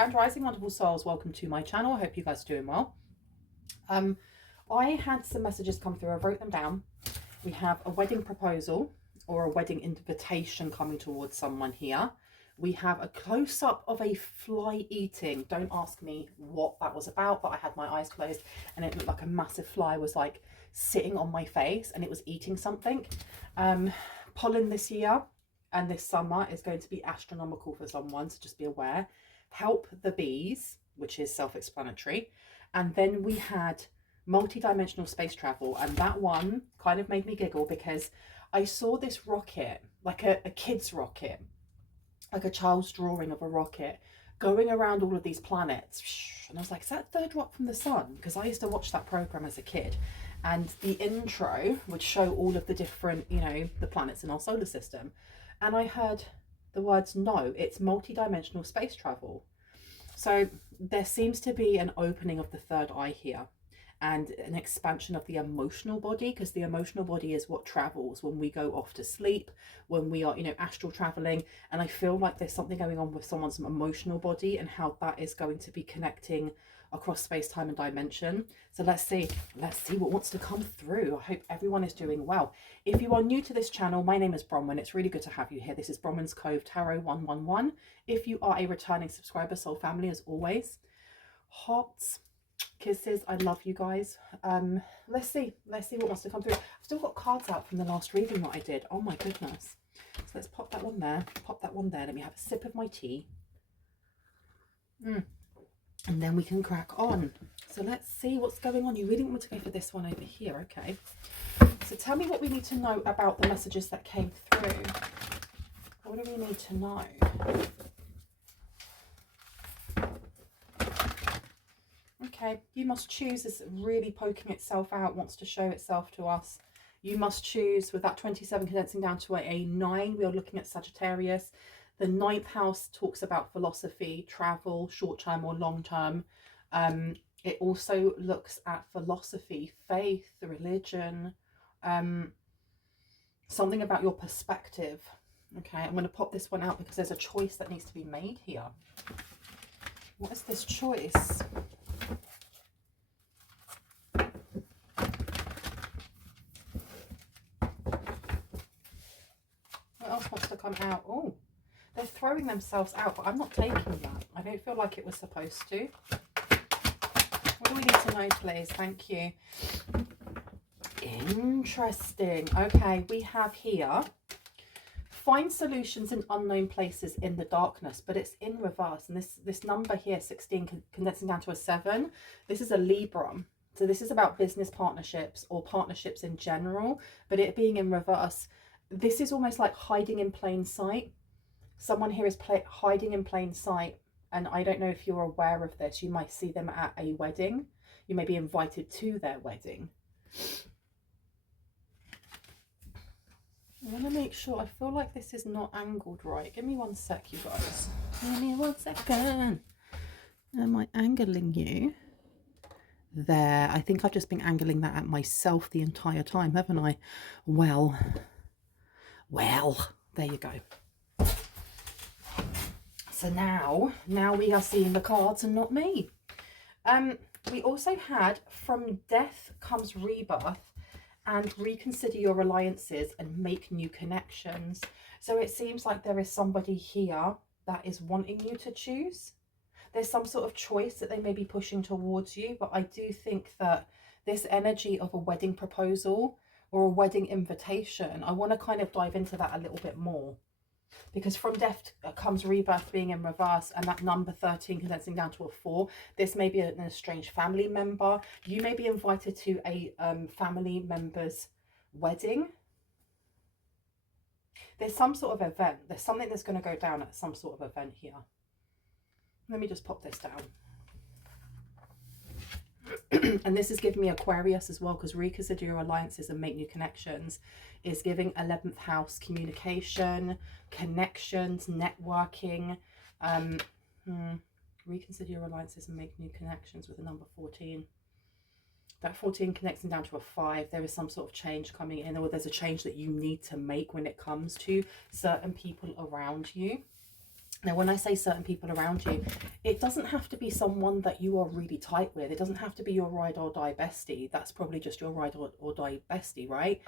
Grand Rising, wonderful souls. Welcome to my channel. I hope you guys are doing well. I had some messages come through. I wrote them down. We have a wedding proposal or a wedding invitation coming towards someone here. We have a close-up of a fly eating. Don't ask me what that was about, but I had my eyes closed and it looked like a massive fly was like sitting on my face and it was eating something. Pollen this year and this summer is going to be astronomical for someone, so just be aware. Help the bees, which is self-explanatory. And then we had multi-dimensional space travel, and that one kind of made me giggle because I saw this rocket, like a kid's rocket, like a child's drawing of a rocket going around all of these planets. And I was like, is that third rock from the sun? Because I used to watch that program as a kid, and the intro would show all of the different, you know, the planets in our solar system. And I heard the words, no, it's multi-dimensional space travel. So there seems to be an opening of the third eye here and an expansion of the emotional body, because the emotional body is what travels when we go off to sleep, when we are, you know, astral traveling. And I feel like there's something going on with someone's emotional body and how that is going to be connecting across space, time and dimension. So let's see what wants to come through. I hope everyone is doing well. If you are new to this channel, my name is Bronwen. It's really good to have you here. This is BronwensCoveTarot 111. If you are a returning subscriber, soul family, as always, hearts, kisses, I love you guys. Let's see what wants to come through. I've still got cards out from the last reading that I did. Oh my goodness. So let's pop that one there, pop that one there. Let me have a sip of my tea. And then we can crack on. So let's see what's going on. You really want me to go for this one over here, okay? So tell me what we need to know about the messages that came through. What do we need to know? Okay, you must choose. Is really poking itself out, wants to show itself to us. You must choose. With that 27 condensing down to a 9, we are looking at Sagittarius. The 9th house talks about philosophy, travel, short-term or long-term. It also looks at philosophy, faith, religion, something about your perspective. Okay, I'm going to pop this one out because there's a choice that needs to be made here. What is this choice? What else wants to come out? Oh, they're throwing themselves out, but I'm not taking that. I don't feel like it was supposed to. What do we need to know, please? Thank you. Interesting. Okay, we have here, find solutions in unknown places in the darkness, but it's in reverse. And this number here, 16, condensing down to a 7, this is a Libra. So this is about business partnerships or partnerships in general, but it being in reverse, this is almost like hiding in plain sight. Someone here is hiding in plain sight, and I don't know if you're aware of this. You might see them at a wedding. You may be invited to their wedding. I want to make sure. I feel like this is not angled right. Give me one sec, you guys. Give me 1 second. Am I angling you? There. I think I've just been angling that at myself the entire time, haven't I? Well, there you go. So now we are seeing the cards and not me. We also had from death comes rebirth, and reconsider your alliances and make new connections. So it seems like there is somebody here that is wanting you to choose. There's some sort of choice that they may be pushing towards you, but I do think that this energy of a wedding proposal or a wedding invitation, I want to kind of dive into that a little bit more. Because from death comes rebirth being in reverse, and that number 13 condensing down to a 4. This may be an estranged family member. You may be invited to a family member's wedding. There's some sort of event. There's something that's going to go down at some sort of event here. Let me just pop this down. And this is giving me Aquarius as well, because reconsider your alliances and make new connections is giving 11th house communication, connections, networking. Reconsider your alliances and make new connections with the number 14. That 14 connecting down to a 5. There is some sort of change coming in, or there's a change that you need to make when it comes to certain people around you. Now, when I say certain people around you, it doesn't have to be someone that you are really tight with. It doesn't have to be your ride or die bestie. That's probably just your ride or die bestie, right?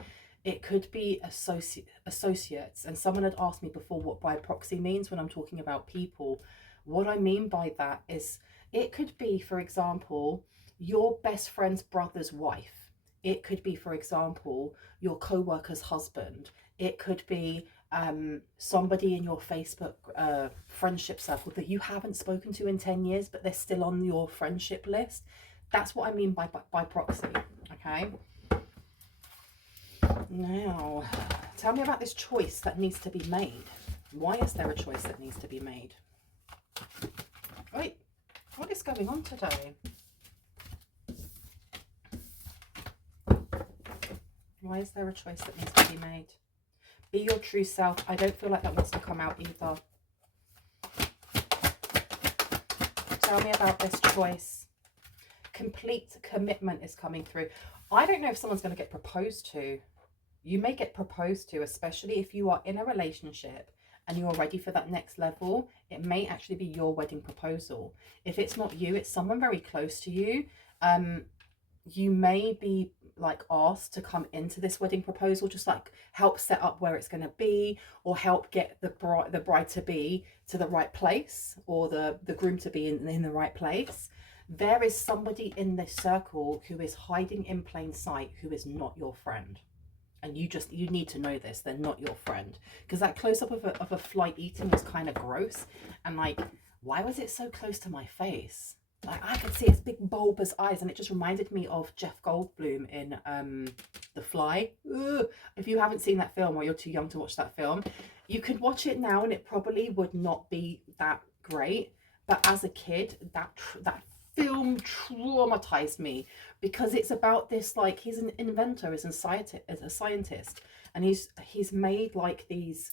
It could be associates. And someone had asked me before what by proxy means when I'm talking about people. What I mean by that is it could be, for example, your best friend's brother's wife. It could be, for example, your co-worker's husband. It could be somebody in your Facebook friendship circle that you haven't spoken to in 10 years, but they're still on your friendship list. That's what I mean by proxy, okay? Now, tell me about this choice that needs to be made. Why is there a choice that needs to be made? Wait, what is going on today? Why is there a choice that needs to be made? Be your true self. I don't feel like that wants to come out either. Tell me about this choice. Complete commitment is coming through. I don't know if someone's going to get proposed to. You may get proposed to, especially if you are in a relationship and you're ready for that next level. It may actually be your wedding proposal. If it's not you, it's someone very close to you. You may be like asked to come into this wedding proposal, just like help set up where it's going to be, or help get the bride to be to the right place, or the groom to be in the right place. There is somebody in this circle who is hiding in plain sight, who is not your friend. And you need to know this. They're not your friend. Because that close-up of a fly eating was kind of gross. And like, why was it so close to my face? Like, I could see its big bulbous eyes, and it just reminded me of Jeff Goldblum in The Fly. Ugh. If you haven't seen that film, or you're too young to watch that film, you could watch it now and it probably would not be that great. But as a kid, that film traumatized me, because it's about this, like, he's an inventor, as a scientist, and he's made like these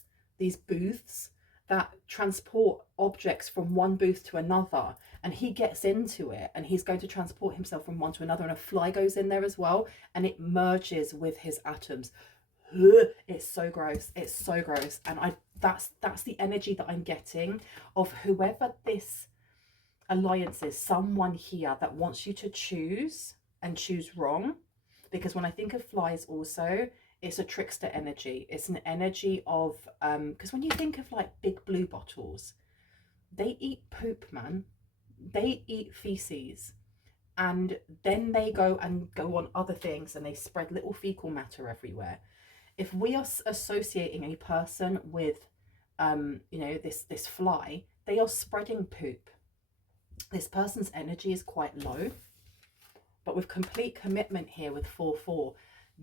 booths that transport objects from one booth to another, and he gets into it and he's going to transport himself from one to another, and a fly goes in there as well, and it merges with his atoms. It's so gross. It's so gross. And that's the energy that I'm getting of whoever this alliance is. Someone here that wants you to choose and choose wrong, because when I think of flies also, it's a trickster energy. It's an energy of because when you think of like big blue bottles, they eat poop, man. They eat feces, and then they go on other things, and they spread little fecal matter everywhere. If we are associating a person with this fly, they are spreading poop. This person's energy is quite low, but with complete commitment here with 4-4,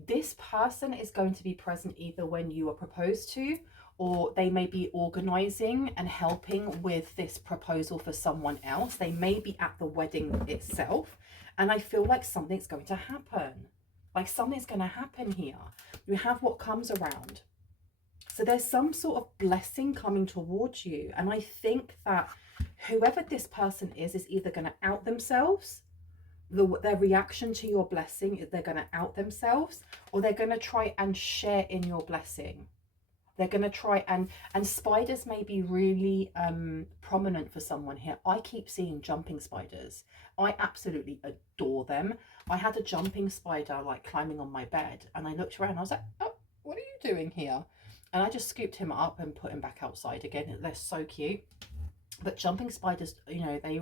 this person is going to be present either when you are proposed to, or they may be organizing and helping with this proposal for someone else. They may be at the wedding itself, and I feel like something's going to happen. Like, something's going to happen here. You have what comes around. So there's some sort of blessing coming towards you, and I think that whoever this person is either going to out themselves. Their reaction to your blessing is they're going to out themselves, or they're going to try and share in your blessing. They're going to try and spiders may be really prominent for someone here. I keep seeing jumping spiders. I absolutely adore them. I had a jumping spider like climbing on my bed, and I looked around. I was like, oh, what are you doing here? And I just scooped him up and put him back outside again. They're so cute. But jumping spiders, they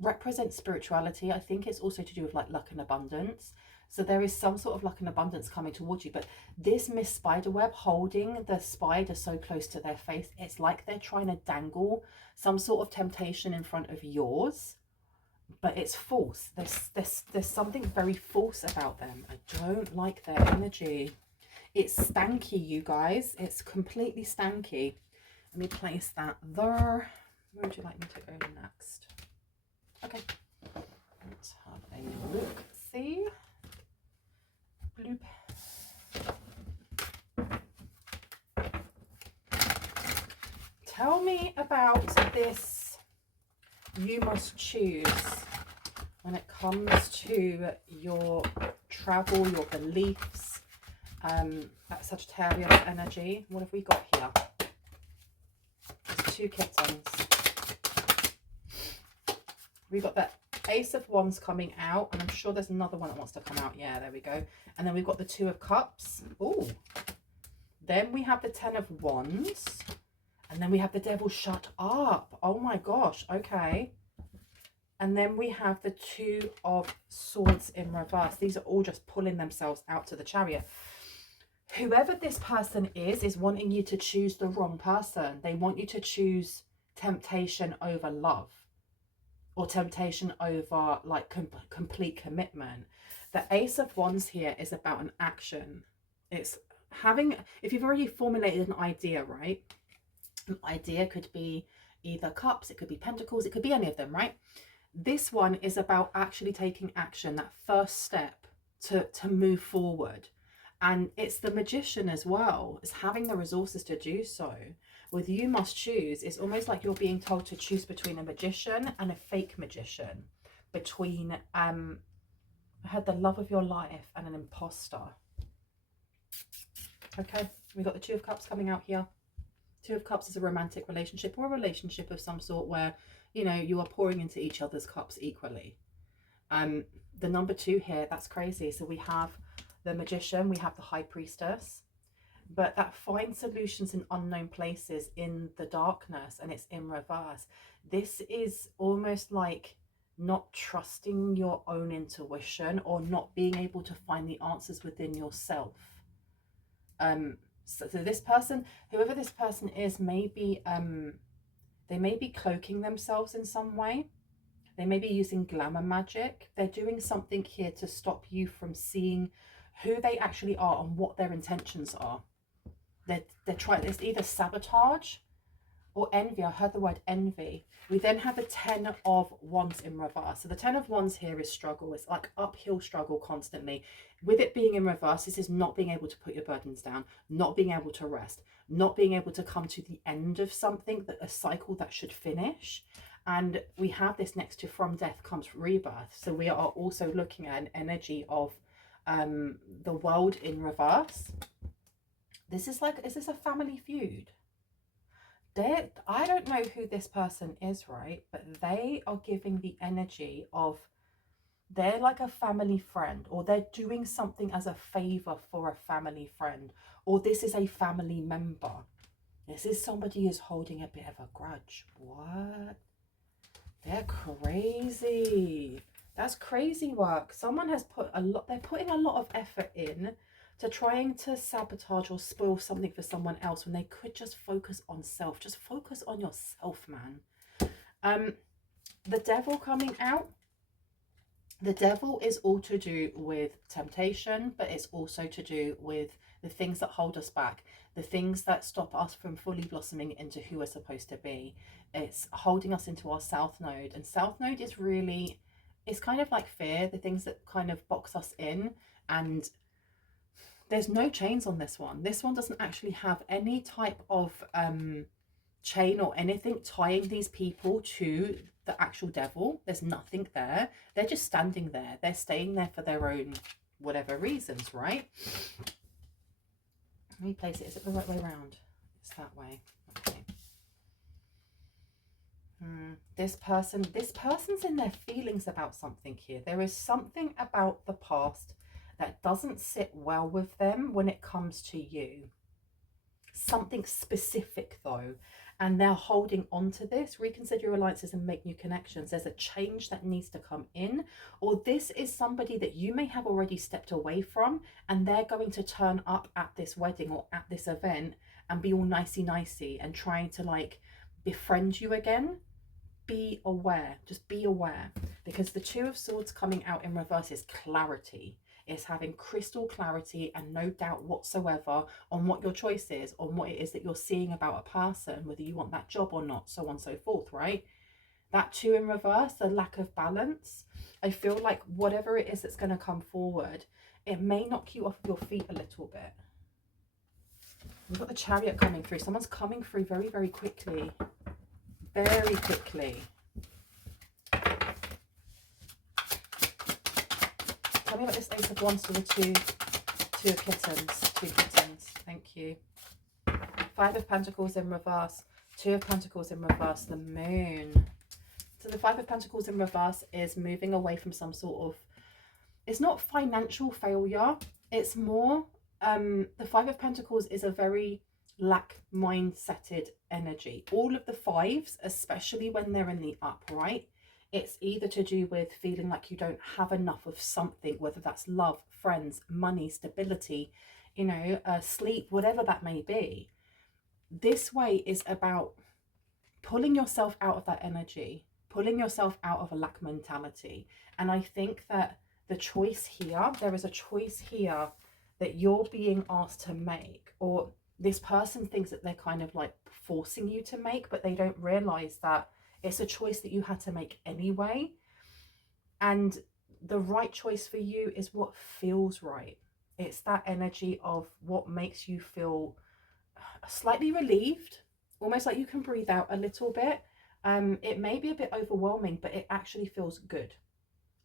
represent spirituality. I think it's also to do with like luck and abundance. So there is some sort of luck and abundance coming towards you. But this Miss Spiderweb holding the spider so close to their face, it's like they're trying to dangle some sort of temptation in front of yours, but it's false. There's something very false about them. I don't like their energy. It's stanky, you guys. It's completely stanky. Let me place that there. Where would you like me to go next? Okay, let's have a look. See? Bloop. Tell me about this you must choose when it comes to your travel, your beliefs, that Sagittarius energy. What have we got here? There's 2 kittens. We've got the Ace of Wands coming out, and I'm sure there's another one that wants to come out. Yeah, there we go. And then we've got the 2 of Cups. Oh, then we have the 10 of Wands, and then we have the Devil shut up. Oh my gosh, okay. And then we have the 2 of Swords in reverse. These are all just pulling themselves out to the Chariot. Whoever this person is wanting you to choose the wrong person. They want you to choose temptation over love, or temptation over like complete commitment. The Ace of Wands here is about an action. It's having, if you've already formulated an idea, right? An idea could be either Cups, it could be Pentacles, it could be any of them, right? This one is about actually taking action, that first step to move forward. And it's the Magician as well. It's having the resources to do so. With You Must Choose, it's almost like you're being told to choose between a magician and a fake magician. Between, I had the love of your life and an imposter. Okay, we've got the 2 of Cups coming out here. 2 of Cups is a romantic relationship, or a relationship of some sort where, you know, you are pouring into each other's cups equally. The number 2 here, that's crazy. So we have the Magician, we have the High Priestess, but that finds solutions in unknown places in the darkness, and it's in reverse. This is almost like not trusting your own intuition, or not being able to find the answers within yourself. So this person, whoever this person is, maybe they may be cloaking themselves in some way. They may be using glamour magic. They're doing something here to stop you from seeing who they actually are and what their intentions are. They're trying, it's either sabotage or envy. I heard the word envy. We then have the 10 of Wands in reverse. So the 10 of Wands here is struggle. It's like uphill struggle constantly. With it being in reverse, this is not being able to put your burdens down, not being able to rest, not being able to come to the end of something, that a cycle that should finish. And we have this next to From Death Comes Rebirth. So we are also looking at an energy of the World in reverse. This is like, is this a family feud? I don't know who this person is, right? But they are giving the energy of, they're like a family friend, or they're doing something as a favor for a family friend, or this is a family member. This is somebody who's holding a bit of a grudge. What? They're crazy. That's crazy work. Someone has put a lot, they're putting a lot of effort in to trying to sabotage or spoil something for someone else, when they could just focus on self. Just focus on yourself, man. The Devil coming out. The Devil is all to do with temptation, but it's also to do with the things that hold us back, the things that stop us from fully blossoming into who we're supposed to be. It's holding us into our South Node. And South Node is really, it's kind of like fear, the things that kind of box us in. And there's no chains on this one. This one doesn't actually have any type of chain or anything tying these people to the actual devil. There's nothing there. They're just standing there. They're staying there for their own whatever reasons, right? Let me place it. Is it the right way around? It's that way. Okay. This person's in their feelings about something here. There is something about the past that doesn't sit well with them when it comes to you. Something specific though, and they're holding on to this. Reconsider your alliances and make new connections. There's a change that needs to come in, or this is somebody that you may have already stepped away from, and they're going to turn up at this wedding or at this event and be all nicey and trying to like befriend you again. Be aware, just be aware, because the 2 of Swords coming out in reverse is clarity. It's having crystal clarity and no doubt whatsoever on what your choice is, on what it is that you're seeing about a person, whether you want that job or not, so on and so forth, right? That 2 in reverse, the lack of balance. I feel like whatever it is that's going to come forward, it may knock you off your feet a little bit. We've got the Chariot coming through. Someone's coming through very, very quickly. Very quickly. Tell me about this Ace of Wands to the two kittens. 2 kittens. Thank you. 5 of Pentacles in reverse. Two of Pentacles in reverse, the Moon. So the Five of Pentacles in reverse is moving away from some sort of, it's not financial failure, it's more, the Five of Pentacles is a very lack mindseted energy. All of the fives, especially when they're in the upright, it's either to do with feeling like you don't have enough of something, whether that's love, friends, money, stability, you know, sleep, whatever that may be. This way is about pulling yourself out of that energy, pulling yourself out of a lack mentality. And I think that the choice here, there is a choice here that you're being asked to make, or this person thinks that they're kind of like forcing you to make, but they don't realize that it's a choice that you had to make anyway. And the right choice for you is what feels right. It's that energy of what makes you feel slightly relieved, almost like you can breathe out a little bit. It may be a bit overwhelming, but it actually feels good.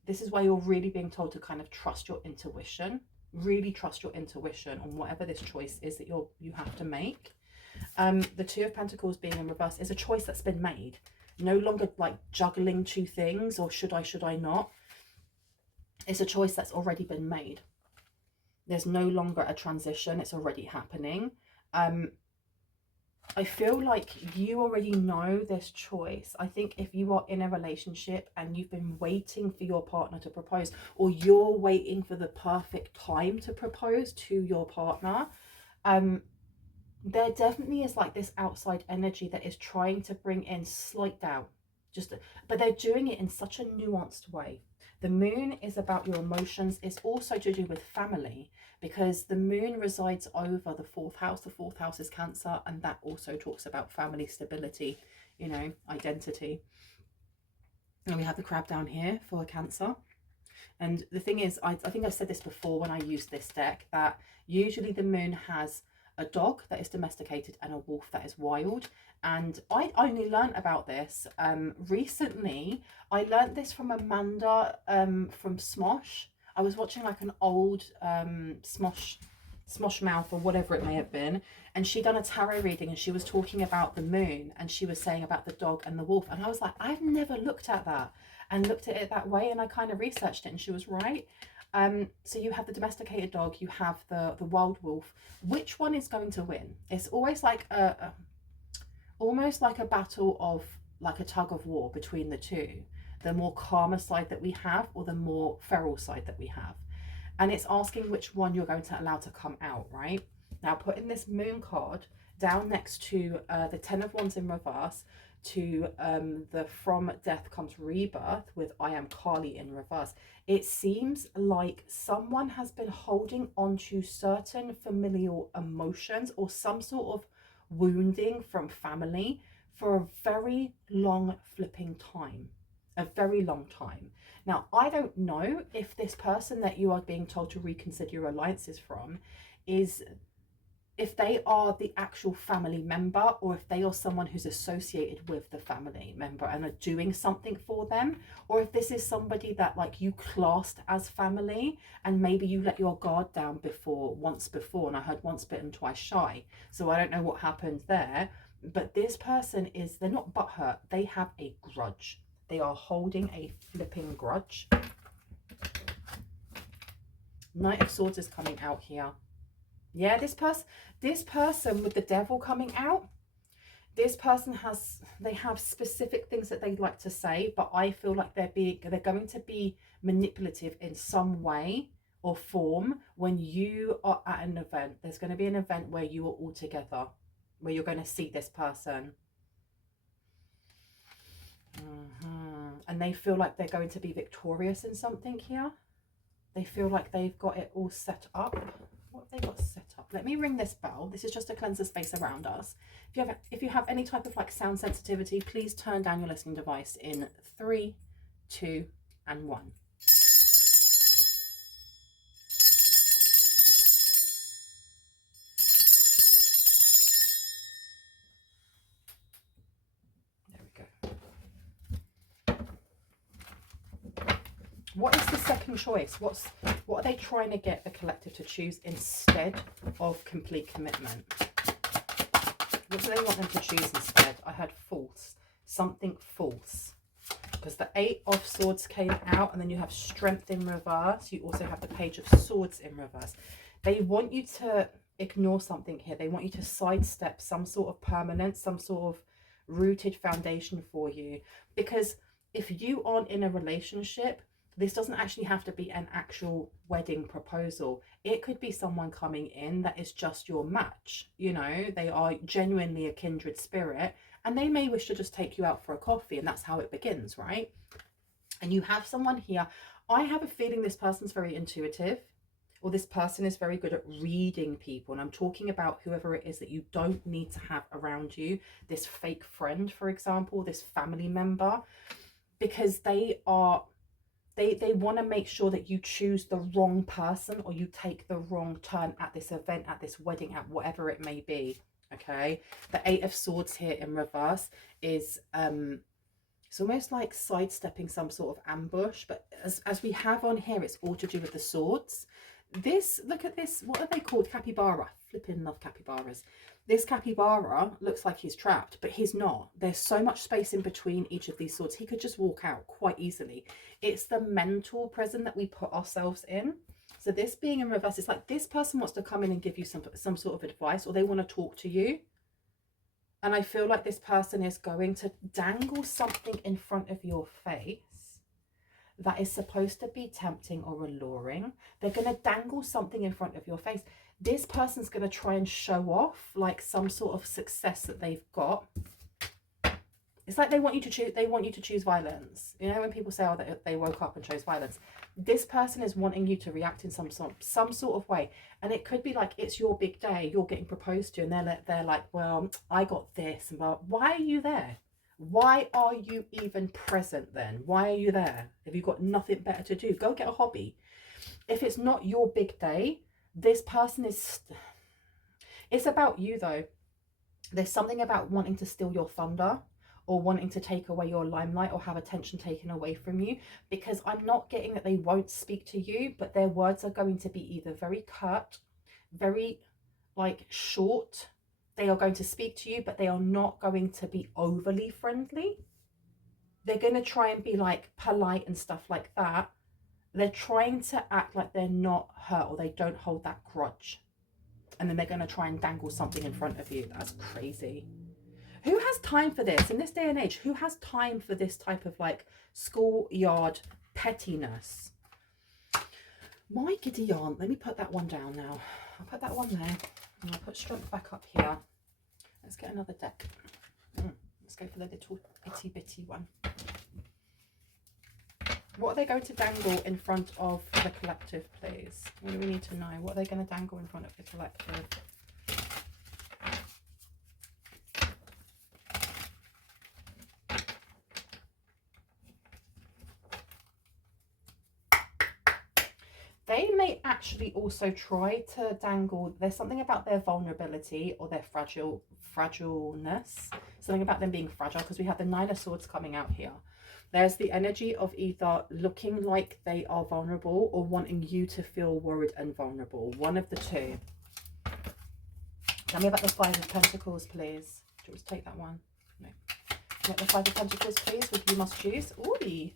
This is why you're really being told to kind of trust your intuition, really trust your intuition on whatever this choice is that you have to make. The Two of Pentacles being in reverse is a choice that's been made. No longer like juggling two things or should I not. It's a choice that's already been made. There's no longer a transition. It's already happening. I feel like you already know this choice. I think if you are in a relationship and you've been waiting for your partner to propose, or you're waiting for the perfect time to propose to your partner, there definitely is like this outside energy that is trying to bring in slight doubt. But they're doing it in such a nuanced way. The Moon is about your emotions. It's also to do with family, because the Moon resides over the fourth house. The fourth house is Cancer, and that also talks about family stability, you know, identity. And we have the Crab down here for Cancer. And the thing is, I think I said this before when I used this deck, that usually the Moon has a dog that is domesticated and a wolf that is wild. And I only learned about this recently. I learned this from Amanda from Smosh. I was watching like an old Smosh Mouth or whatever it may have been, and she done a tarot reading and she was talking about the Moon, and she was saying about the dog and the wolf, and I was like, I've never looked at that and looked at it that way, and I kind of researched it and she was right. So you have the domesticated dog, you have the wild wolf. Which one is going to win? It's always like almost like a battle of, like a tug of war between the two, the more calmer side that we have or the more feral side that we have. And it's asking which one you're going to allow to come out, right? Now putting this Moon card down next to the Ten of Wands in reverse, to the From Death Comes Rebirth with I Am Kali in reverse. It seems like someone has been holding on to certain familial emotions or some sort of wounding from family for a very long flipping time. A very long time. Now, I don't know if this person that you are being told to reconsider your alliances from is, if they are the actual family member, or if they are someone who's associated with the family member and are doing something for them, or if this is somebody that like you classed as family and maybe you let your guard down once before, and I heard once bitten, twice shy. So I don't know what happened there, but this person is, they're not butthurt, they have a grudge. They are holding a flipping grudge. Knight of Swords is coming out here. Yeah, this person with the Devil coming out, this person they have specific things that they'd like to say, but I feel like they're going to be manipulative in some way or form when you are at an event. There's going to be an event where you are all together, where you're going to see this person. And they feel like they're going to be victorious in something here. They feel like they've got it all set up. What have they got set up? Let me ring this bell. This is just to cleanse the space around us. If you have any type of like sound sensitivity, please turn down your listening device in 3, 2, and 1. There we go. What is the second choice? What are they trying to get the collective to choose instead of complete commitment? What do they want them to choose instead? I had false. Something false. Because the 8 of Swords came out, and then you have Strength in reverse. You also have the Page of Swords in reverse. They want you to ignore something here. They want you to sidestep some sort of permanence, some sort of rooted foundation for you. Because if you aren't in a relationship, this doesn't actually have to be an actual wedding proposal. It could be someone coming in that is just your match. You know, they are genuinely a kindred spirit, and they may wish to just take you out for a coffee, and that's how it begins, right? And you have someone here. I have a feeling this person's very intuitive, or this person is very good at reading people. And I'm talking about whoever it is that you don't need to have around you. This fake friend, for example, this family member, because they are... They want to make sure that you choose the wrong person, or you take the wrong turn at this event, at this wedding, at whatever it may be. Okay, the 8 of Swords here in reverse is it's almost like sidestepping some sort of ambush, but as we have on here, it's all to do with the swords. This, look at this, what are they called? Capybara. Flipping love capybaras. This capybara looks like he's trapped, but he's not. There's so much space in between each of these swords. He could just walk out quite easily. It's the mental prison that we put ourselves in. So this being in reverse, it's like this person wants to come in and give you some sort of advice, or they want to talk to you. And I feel like this person is going to dangle something in front of your face that is supposed to be tempting or alluring. They're going to dangle something in front of your face. This person's going to try and show off like some sort of success that they've got. It's like they want you to choose violence. You know, when people say, oh, they woke up and chose violence. This person is wanting you to react in some sort of way. And it could be like, it's your big day, you're getting proposed to, and they're like, well, I got this. And blah. Why are you there? Why are you even present then? Why are you there? Have you got nothing better to do? Go get a hobby. If it's not your big day, this person is... It's about you though. There's something about wanting to steal your thunder, or wanting to take away your limelight, or have attention taken away from you, because I'm not getting that they won't speak to you, but their words are going to be either very curt, very like short. They are going to speak to you, but they are not going to be overly friendly. They're going to try and be like polite and stuff like that. They're trying to act like they're not hurt, or they don't hold that grudge. And then they're going to try and dangle something in front of you. That's crazy. Who has time for this in this day and age? Who has time for this type of like schoolyard pettiness? My giddy yarn. Let me put that one down now. I'll put that one there. And I'll put Strength back up here. Let's get another deck. Let's go for the little itty bitty one. What are they going to dangle in front of the collective, please? What do we need to know? What are they going to dangle in front of the collective? They may actually also try to dangle, there's something about their vulnerability or their fragileness, something about them being fragile, because we have the 9 of Swords coming out here. There's the energy of either looking like they are vulnerable or wanting you to feel worried and vulnerable. One of the two. Tell me about the 5 of Pentacles, please. Do you want to take that one? No. Get the 5 of Pentacles, please, with You Must Choose. Ooh.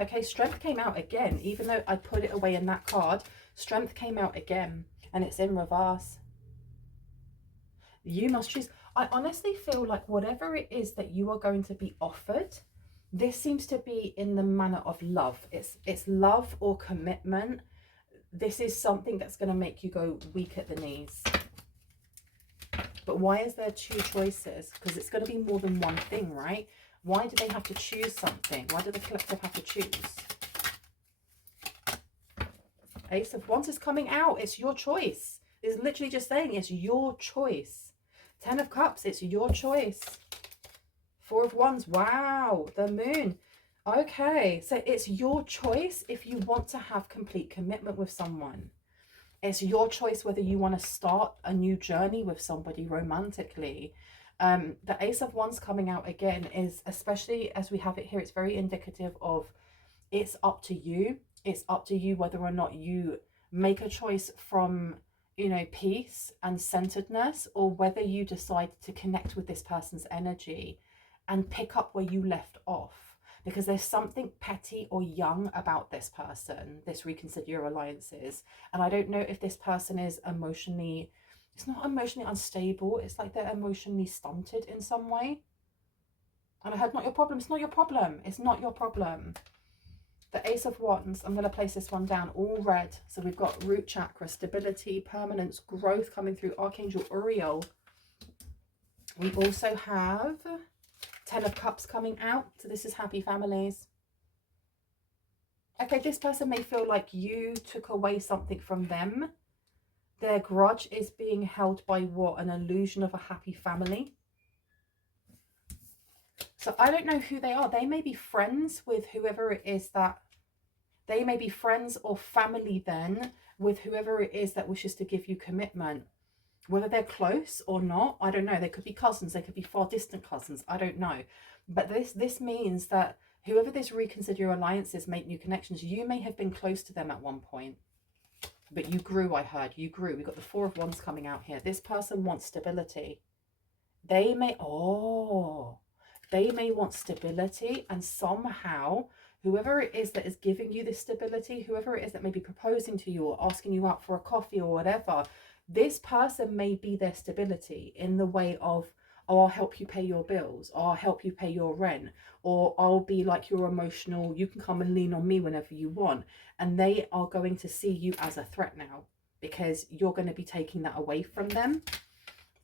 Okay, Strength came out again. Even though I put it away in that card, Strength came out again. And it's in reverse. You must choose. I honestly feel like whatever it is that you are going to be offered, this seems to be in the manner of love. It's love or commitment. This is something that's going to make you go weak at the knees. But why is there 2 choices? Because it's going to be more than one thing, right? Why do they have to choose something? Why do the collective have to choose? Ace of Wands is coming out. It's your choice. It's literally just saying it's your choice. 10 of Cups, it's your choice. 4 of Wands, wow. The Moon. Okay, so it's your choice if you want to have complete commitment with someone. It's your choice whether you want to start a new journey with somebody romantically. The Ace of Wands coming out again is, especially as we have it here, it's very indicative of it's up to you. It's up to you whether or not you make a choice from you know, peace and centeredness, or whether you decide to connect with this person's energy and pick up where you left off, because there's something petty or young about this person, this reconsider your alliances. And I don't know if this person is emotionally, it's not emotionally unstable, it's like they're emotionally stunted in some way. And I heard, not your problem. It's not your problem. It's not your problem. The Ace of Wands, I'm going to place this one down, all red. So we've got root chakra, stability, permanence, growth coming through Archangel Uriel. We also have 10 of Cups coming out. So this is happy families. Okay, this person may feel like you took away something from them. Their grudge is being held by what? An illusion of a happy family. So I don't know who they are. They may be friends with whoever it is that, they may be friends or family then with whoever it is that wishes to give you commitment. Whether they're close or not, I don't know. They could be cousins. They could be far distant cousins. I don't know. But this means that whoever this reconsider your alliances, make new connections, you may have been close to them at one point. But you grew, I heard. You grew. We've got the Four of Wands coming out here. This person wants stability. They may, they may want stability, and somehow whoever it is that is giving you this stability, whoever it is that may be proposing to you or asking you out for a coffee or whatever, this person may be their stability in the way of, oh, I'll help you pay your bills, or I'll help you pay your rent, or I'll be like your emotional, you can come and lean on me whenever you want. And they are going to see you as a threat now, because you're going to be taking that away from them.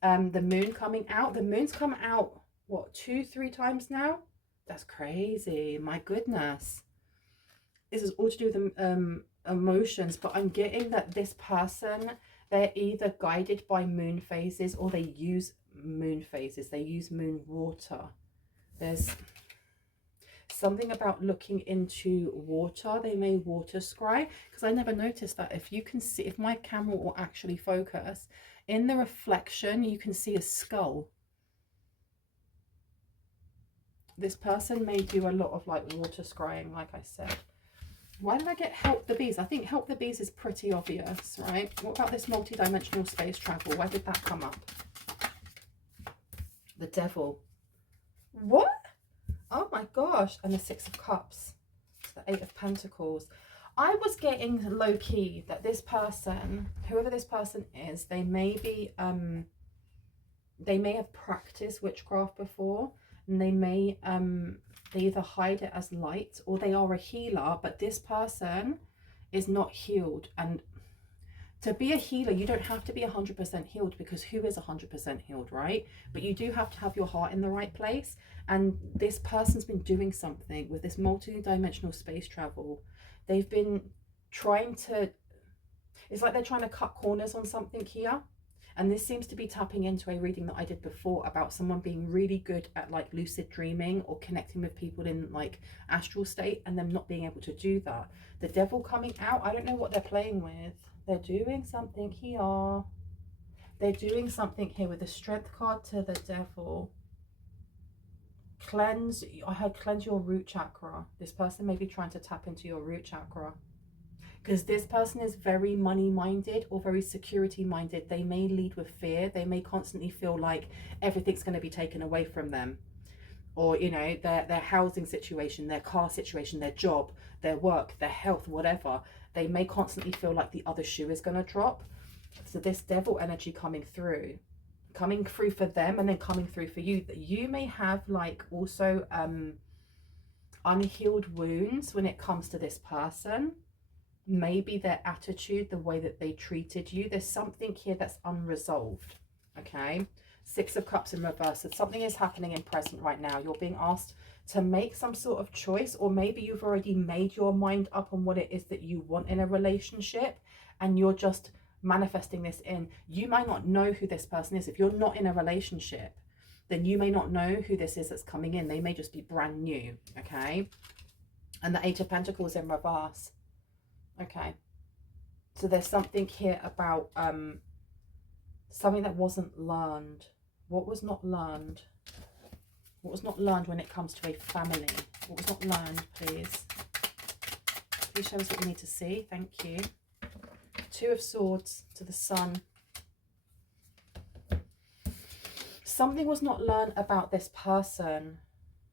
The moon coming out, the moon's come out, what, 2-3 times now? That's crazy. My goodness. This is all to do with emotions, but I'm getting that this person, they're either guided by moon phases or they use moon phases. They use moon water. There's something about looking into water. They may water scry, because I never noticed that. If you can see, if my camera will actually focus, in the reflection, you can see a skull. This person may do a lot of like water scrying, like I said. Why did I get help the bees? I think help the bees is pretty obvious, right? What about this multi-dimensional space travel? Why did that come up? The devil. What? Oh my gosh. And the Six of Cups. The Eight of Pentacles. I was getting low-key that this person, whoever this person is, they may be, they may have practiced witchcraft before. And they may they either hide it as light, or they are a healer, but this person is not healed. And to be a healer, you don't have to be 100% healed, because who is 100% healed, right? But you do have to have your heart in the right place. And this person's been doing something with this multi-dimensional space travel. They've been trying to, it's like they're trying to cut corners on something here. And this seems to be tapping into a reading that I did before about someone being really good at like lucid dreaming or connecting with people in like astral state, and them not being able to do that. The devil coming out, I don't know what they're playing with. They're doing something here. They're doing something here with the strength card to the devil. Cleanse, I heard cleanse your root chakra. This person may be trying to tap into your root chakra, because this person is very money minded or very security minded. They may lead with fear. They may constantly feel like everything's going to be taken away from them, or you know, their housing situation, their car situation, their job, their work, their health, whatever. They may constantly feel like the other shoe is going to drop. So this devil energy coming through for them, and then coming through for you, that you may have like also unhealed wounds when it comes to this person. Maybe their attitude, the way that they treated you, there's something here that's unresolved. Okay, Six of Cups in reverse. So something is happening in present right now. You're being asked to make some sort of choice, or maybe you've already made your mind up on what it is that you want in a relationship, and you're just manifesting this in. You might not know who this person is. If you're not in a relationship, then you may not know who this is that's coming in. They may just be brand new. Okay, and the Eight of Pentacles in reverse. Okay, so there's something here about something that wasn't learned. What was not learned? What was not learned when it comes to a family? What was not learned, please? Please show us what we need to see. Thank you. Two of Swords to the Sun. Something was not learned about this person.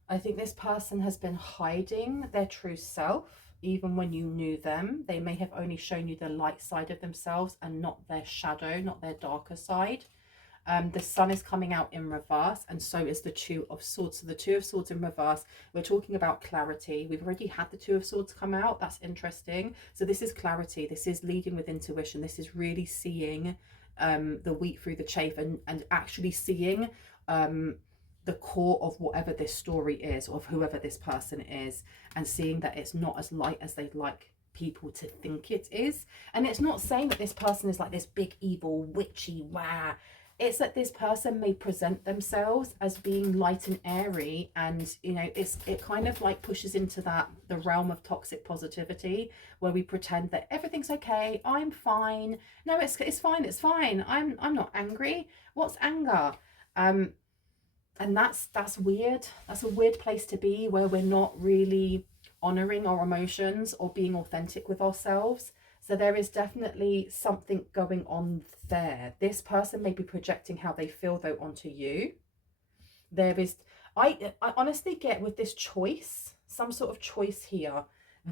I think this person has been hiding their true self. Even when you knew them, they may have only shown you the light side of themselves and not their shadow, not their darker side. The Sun is coming out in reverse, and so is the Two of Swords. So the Two of Swords in reverse, we're talking about clarity. We've already had the Two of Swords come out. That's interesting. So this is clarity. This is leading with intuition. This is really seeing the wheat through the chaff, and actually seeing the core of whatever this story is, of whoever this person is, and seeing that it's not as light as they'd like people to think it is. And it's not saying that this person is like this big evil witchy wah. It's that this person may present themselves as being light and airy, and you know, it kind of like pushes into the realm of toxic positivity, where we pretend that everything's okay, I'm fine, no, it's fine, it's fine, I'm not angry. What's anger? And that's weird. That's a weird place to be, where we're not really honoring our emotions or being authentic with ourselves. So there is definitely something going on there. This person may be projecting how they feel though onto you. There is, I honestly get with this choice, some sort of choice here.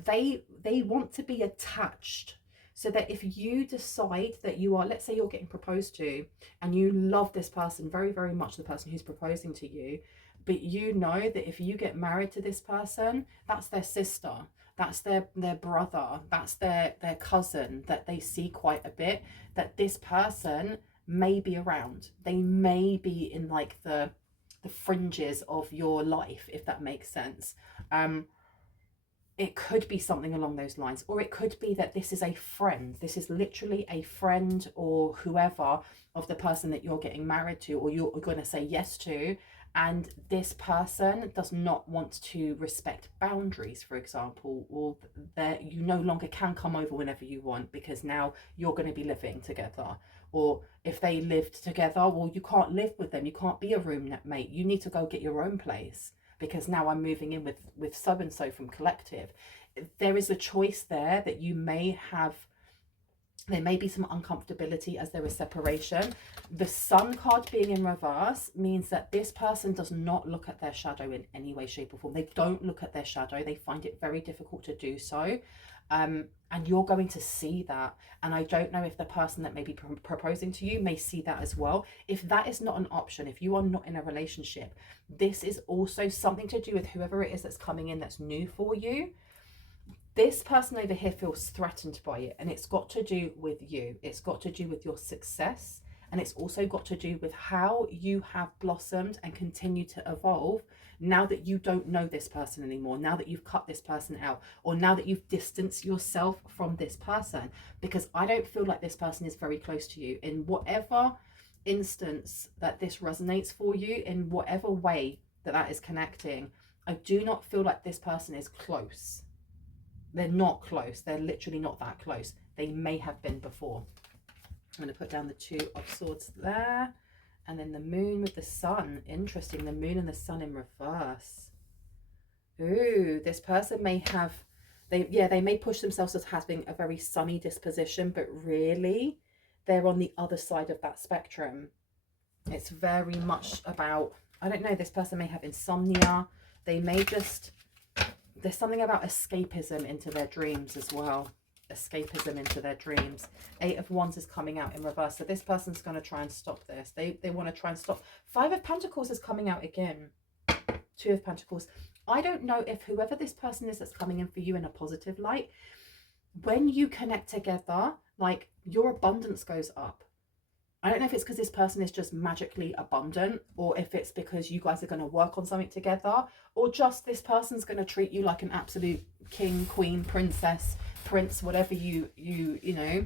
They want to be attached. So that if you decide that you are, let's say you're getting proposed to and you love this person very, very much, the person who's proposing to you, but you know that if you get married to this person, that's their sister, that's their brother, that's their cousin that they see quite a bit, that this person may be around. They may be in like the fringes of your life, if that makes sense. It could be something along those lines, or it could be that this is a friend. This is literally a friend or whoever of the person that you're getting married to, or you're going to say yes to, and this person does not want to respect boundaries, for example, or that you no longer can come over whenever you want because now you're going to be living together. Or if they lived together, well, you can't live with them, you can't be a roommate, you need to go get your own place because now I'm moving in with so-and-so from collective. There is a choice there that you may have. There may be some uncomfortability as there is separation. The Sun card being in reverse means that this person does not look at their shadow in any way, shape or form. They don't look at their shadow. They find it very difficult to do so. And you're going to see that. And I don't know if the person that may be proposing to you may see that as well. If that is not an option, if you are not in a relationship, this is also something to do with whoever it is that's coming in that's new for you. This person over here feels threatened by it, and it's got to do with you. It's got to do with your success, and it's also got to do with how you have blossomed and continue to evolve now that you don't know this person anymore, now that you've cut this person out, or now that you've distanced yourself from this person. Because I don't feel like this person is very close to you. In whatever instance that this resonates for you, in whatever way that is connecting, I do not feel like this person is close. They're not close. They're literally not that close. They may have been before. I'm going to put down the Two of Swords there. And then the Moon with the Sun. Interesting. The Moon and the Sun in reverse. Ooh, this person may have... They may push themselves as having a very sunny disposition, but really, they're on the other side of that spectrum. It's very much about... I don't know. This person may have insomnia. They may just... There's something about escapism into their dreams as well. Escapism into their dreams. Eight of Wands is coming out in reverse. So this person's going to try and stop this. They want to try and stop. Five of Pentacles is coming out again. Two of Pentacles. I don't know if whoever this person is that's coming in for you in a positive light, when you connect together, like your abundance goes up. I don't know if it's because this person is just magically abundant, or if it's because you guys are going to work on something together, or just this person's going to treat you like an absolute king, queen, princess, prince, whatever you know,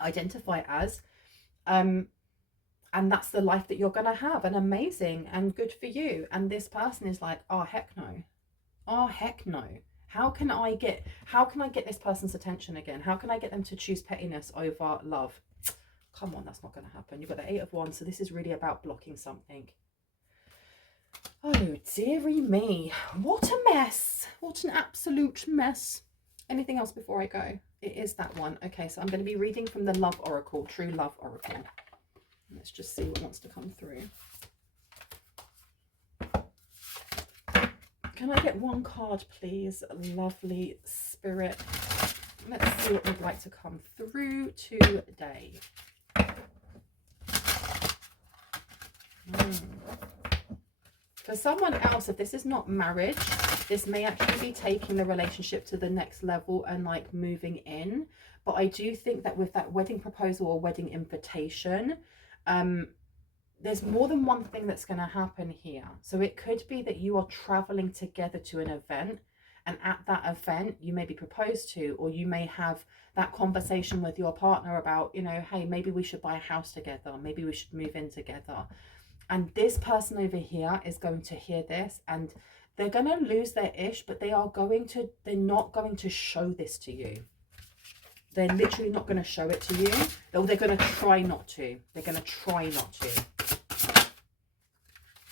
identify as. And that's the life that you're going to have, and amazing and good for you. And this person is like, oh, heck no. Oh, heck no. How can I get this person's attention again? How can I get them to choose pettiness over love? Come on, that's not going to happen. You've got the Eight of Wands, so this is really about blocking something. Oh, dearie me. What a mess. What an absolute mess. Anything else before I go? it is that one. Okay, so I'm going to be reading from the Love Oracle, True Love Oracle. Let's just see what wants to come through. Can I get one card, please? Lovely Spirit. Let's see what would like to come through today. For someone else, if this is not marriage, this may actually be taking the relationship to the next level and like moving in. But I do think that with that wedding proposal or wedding invitation, there's more than one thing that's going to happen here. So it could be that you are traveling together to an event, and at that event you may be proposed to, or you may have that conversation with your partner about, you know, hey, maybe we should buy a house together, maybe we should move in together. And this person over here is going to hear this, and they're going to lose their ish, but they're not going to show this to you. They're literally not going to show it to you. Or they're going to try not to. They're going to try not to.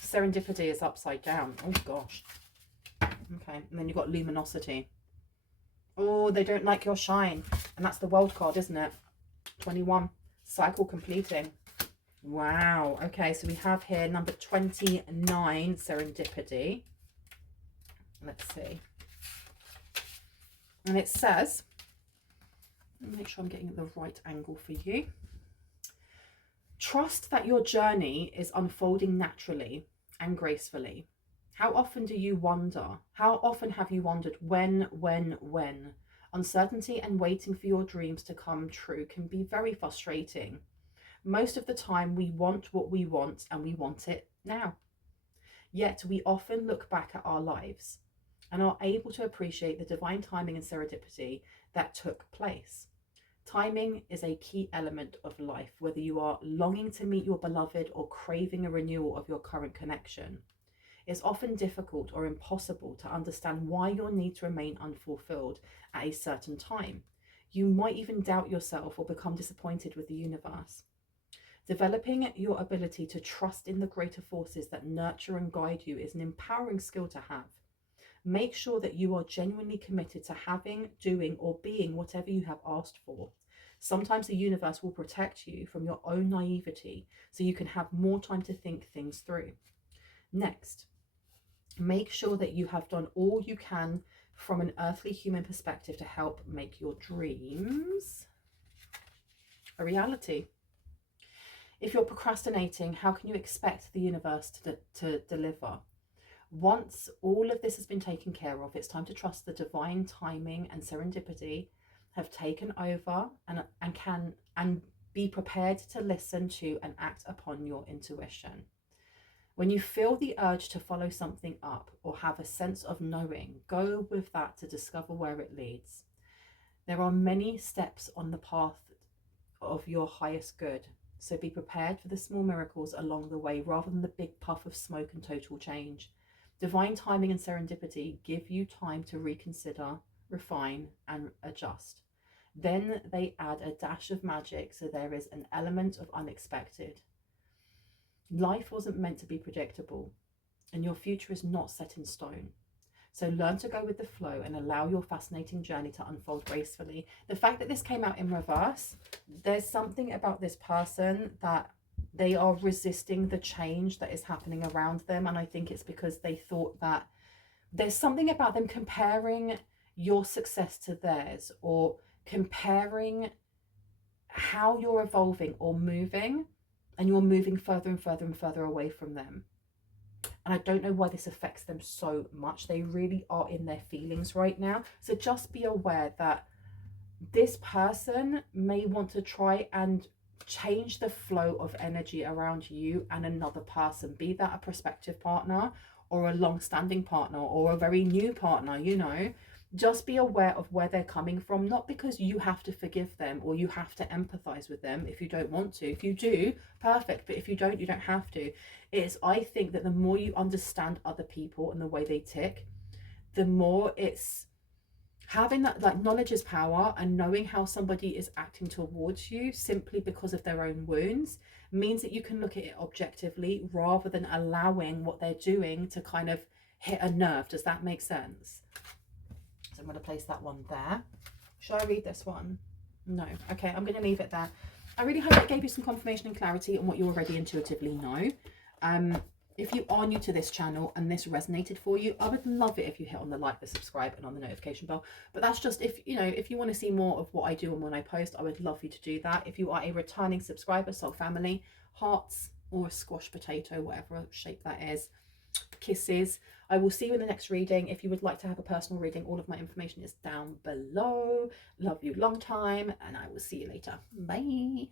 Serendipity is upside down. Oh, gosh. Okay. And then you've got luminosity. Oh, they don't like your shine. And that's the world card, isn't it? 21. Cycle completing. Wow. Okay. So we have here number 29, serendipity. Let's see. And it says, let me make sure I'm getting the right angle for you. Trust that your journey is unfolding naturally and gracefully. How often do you wonder? How often have you wondered when? Uncertainty and waiting for your dreams to come true can be very frustrating. Most of the time we want what we want, and we want it now. Yet we often look back at our lives and are able to appreciate the divine timing and serendipity that took place. Timing is a key element of life, whether you are longing to meet your beloved or craving a renewal of your current connection. It's often difficult or impossible to understand why your needs remain unfulfilled at a certain time. You might even doubt yourself or become disappointed with the universe. Developing your ability to trust in the greater forces that nurture and guide you is an empowering skill to have. Make sure that you are genuinely committed to having, doing, or being whatever you have asked for. Sometimes the universe will protect you from your own naivety so you can have more time to think things through. Next, make sure that you have done all you can from an earthly human perspective to help make your dreams a reality. If you're procrastinating, how can you expect the universe to deliver? Once all of this has been taken care of, it's time to trust the divine timing and serendipity have taken over, and be prepared to listen to and act upon your intuition. When you feel the urge to follow something up or have a sense of knowing, go with that to discover where it leads. There are many steps on the path of your highest good, so be prepared for the small miracles along the way rather than the big puff of smoke and total change. Divine timing and serendipity give you time to reconsider, refine, and adjust. Then they add a dash of magic, so there is an element of unexpected. Life wasn't meant to be predictable, and your future is not set in stone. So learn to go with the flow and allow your fascinating journey to unfold gracefully. The fact that this came out in reverse, there's something about this person that they are resisting the change that is happening around them. And I think it's because they thought that there's something about them comparing your success to theirs, or comparing how you're evolving or moving, and you're moving further and further and further away from them. And I don't know why this affects them so much. They really are in their feelings right now. So just be aware that this person may want to try and change the flow of energy around you and another person, be that a prospective partner or a long-standing partner or a very new partner. You know, just be aware of where they're coming from, not because you have to forgive them or you have to empathize with them if you don't want to. If you do, perfect, but if you don't, you don't have to. I think that the more you understand other people and the way they tick, the more it's having that, like, knowledge is power, and knowing how somebody is acting towards you simply because of their own wounds means that you can look at it objectively rather than allowing what they're doing to kind of hit a nerve. Does that make sense? So I'm going to place that one there. Should I read this one? No. Okay, I'm going to leave it there. I really hope it gave you some confirmation and clarity on what you already intuitively know. If you are new to this channel and this resonated for you, I would love it if you hit on the like, the subscribe, and on the notification bell. But that's just if you want to see more of what I do and when I post, I would love for you to do that. If you are a returning subscriber, soul family, hearts or a squash potato, whatever shape that is, kisses. I will see you in the next reading. If you would like to have a personal reading, all of my information is down below. Love you long time, and I will see you later. Bye.